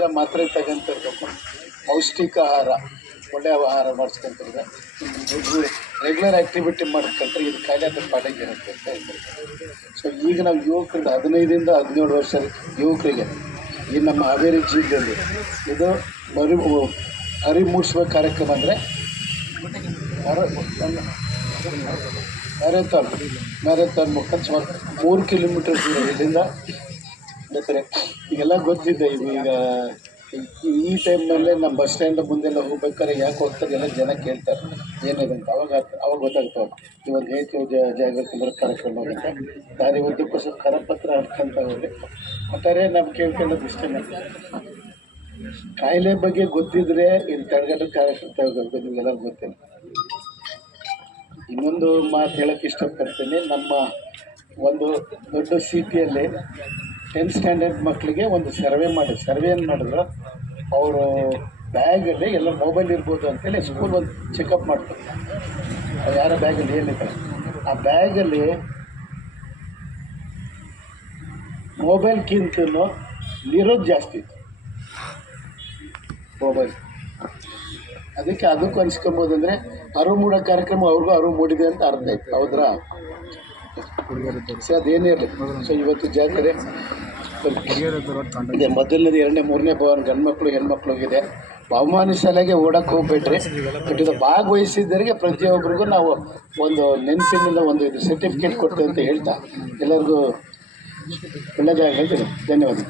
ಈಗ ಮಾತ್ರೆ ತಗೊಂತಿರ್ಬೇಕು, ಪೌಷ್ಟಿಕ ಆಹಾರ, ಒಳ್ಳೆಯ ಆಹಾರ ಮಾಡಿಸ್ಕೊಂತಿದ್ರೆ, ರೆಗ್ಯುಲರ್ ಆ್ಯಕ್ಟಿವಿಟಿ ಮಾಡ್ಕೊಂಡ್ರೆ ಇದು ಕಾಯಿಲೆ ಪಾಡಿಗಿರುತ್ತೆ ಅಂತ ಹೇಳ್ತಾರೆ. ಸೊ ಈಗ ನಾವು ಯುವಕರಿಗೆ 15ರಿಂದ 17 ವರ್ಷದ ಯುವಕರಿಗೆ ಈ ನಮ್ಮ ಹಾವೇರಿ ಜಿಲ್ಲೆಯಲ್ಲಿ ಇದು ಅರಿವು ಮೂಡಿಸುವ ಕಾರ್ಯಕ್ರಮ ಅಂದರೆ ಮ್ಯಾರಥಾನ್ ಮುಖಾಂತರ 3 ಕಿಲೋಮೀಟರ್ ದೂರ ಇಲ್ಲಿಂದ ಬೇಕಾರೆ ಈಗೆಲ್ಲ ಗೊತ್ತಿದೆ. ಈಗ ಈ ಟೈಮ್ನಲ್ಲೇ ನಮ್ಮ ಬಸ್ ಸ್ಟ್ಯಾಂಡ್ ಮುಂದೆಲ್ಲ ಹೋಗ್ಬೇಕಾದ್ರೆ ಯಾಕೆ ಹೋಗ್ತಾರೆ ಎಲ್ಲ ಜನ ಕೇಳ್ತಾರೆ ಏನಿದೆ ಅಂತ. ಅವಾಗ ಗೊತ್ತಾಗ್ತಾವೆ ಇವತ್ತು ಹೇಳ್ತೀವಿ ಜಾಗೃತಿ ಬರೋ ಕಾರ್ಯಕ್ರಮ ಆಗುತ್ತೆ. ದಾರಿ ಉದ್ದಕ್ಕೂ ಸ್ವಲ್ಪ ಕರಪತ್ರ ಹಾಡ್ಕೊಂತ ಹೋಗಿ ಒಟ್ಟಾರೆ ನಾವು ಕೇಳ್ಕೊಳ್ಳೋದು ಇಷ್ಟೇ. ಕಾಯಿಲೆ ಬಗ್ಗೆ ಗೊತ್ತಿದ್ರೆ ಇಲ್ಲಿ ತಡೆಗಟ್ಟೋ ಕಾರ್ಯಕ್ರಮ ತಗೋಬೇಕು, ನಿಮಗೆಲ್ಲರೂ ಗೊತ್ತಿಲ್ಲ. ಇನ್ನೊಂದು ಮಾತು ಹೇಳೋಕ್ಕೆ ಇಷ್ಟಪಡ್ತೀನಿ. ನಮ್ಮ ಒಂದು ದೊಡ್ಡ ಸಿಟಿಯಲ್ಲಿ 10th ಸ್ಟ್ಯಾಂಡರ್ಡ್ ಮಕ್ಕಳಿಗೆ ಒಂದು ಸರ್ವೆ ಏನು ಮಾಡಿದ್ರು, ಅವರು ಬ್ಯಾಗಲ್ಲಿ ಎಲ್ಲ ಮೊಬೈಲ್ ಇರ್ಬೋದು ಅಂತೇಳಿ ಸ್ಕೂಲ್ ಒಂದು ಚೆಕಪ್ ಮಾಡ್ತಾರೆ. ಯಾರ ಬ್ಯಾಗಲ್ಲಿ ಏನಿದೆ ಆ ಬ್ಯಾಗಲ್ಲಿ ಮೊಬೈಲ್ಗಿಂತಲೂ ಇರೋದು ಜಾಸ್ತಿ ಇತ್ತು ಮೊಬೈಲ್. ಅದಕ್ಕೂ ಅನ್ಸ್ಕೊಬೋದು ಅಂದರೆ ಅರಿವು ಮೂಡೋ ಕಾರ್ಯಕ್ರಮ ಅವ್ರಿಗೂ ಅರಿವು ಮೂಡಿದೆ ಅಂತ ಅರ್ಥ ಆಯ್ತು. ಹೌದ್ರಾ? ಸೊ ಅದೇನೇ ಇರಲಿ. ಸೊ ಇವತ್ತು ಜಾತ್ರೆ ಇದೆ. ಮೊದಲನೇದು 2ನೇ 3ನೇ ಭವನ ಗಂಡು ಮಕ್ಕಳು ಹೆಣ್ಮಕ್ಳು ಇದೆ. ಬಹುಮಾನ ಶಾಲೆಗೆ ಓಡಕ್ಕೆ ಹೋಗ್ಬೇಡ್ರಿ. ಬಟ್ ಇದು ಭಾಗವಹಿಸಿದ್ದರಿಗೆ ಪ್ರತಿಯೊಬ್ಬರಿಗೂ ನಾವು ಒಂದು ನೆನಪಿನಿಂದ ಒಂದು ಇದು ಸರ್ಟಿಫಿಕೇಟ್ ಕೊಡ್ತೇವೆ ಅಂತ ಹೇಳ್ತಾ ಎಲ್ಲರಿಗೂ ಒಳ್ಳೆಯದಾಗಲಿ. ಧನ್ಯವಾದ.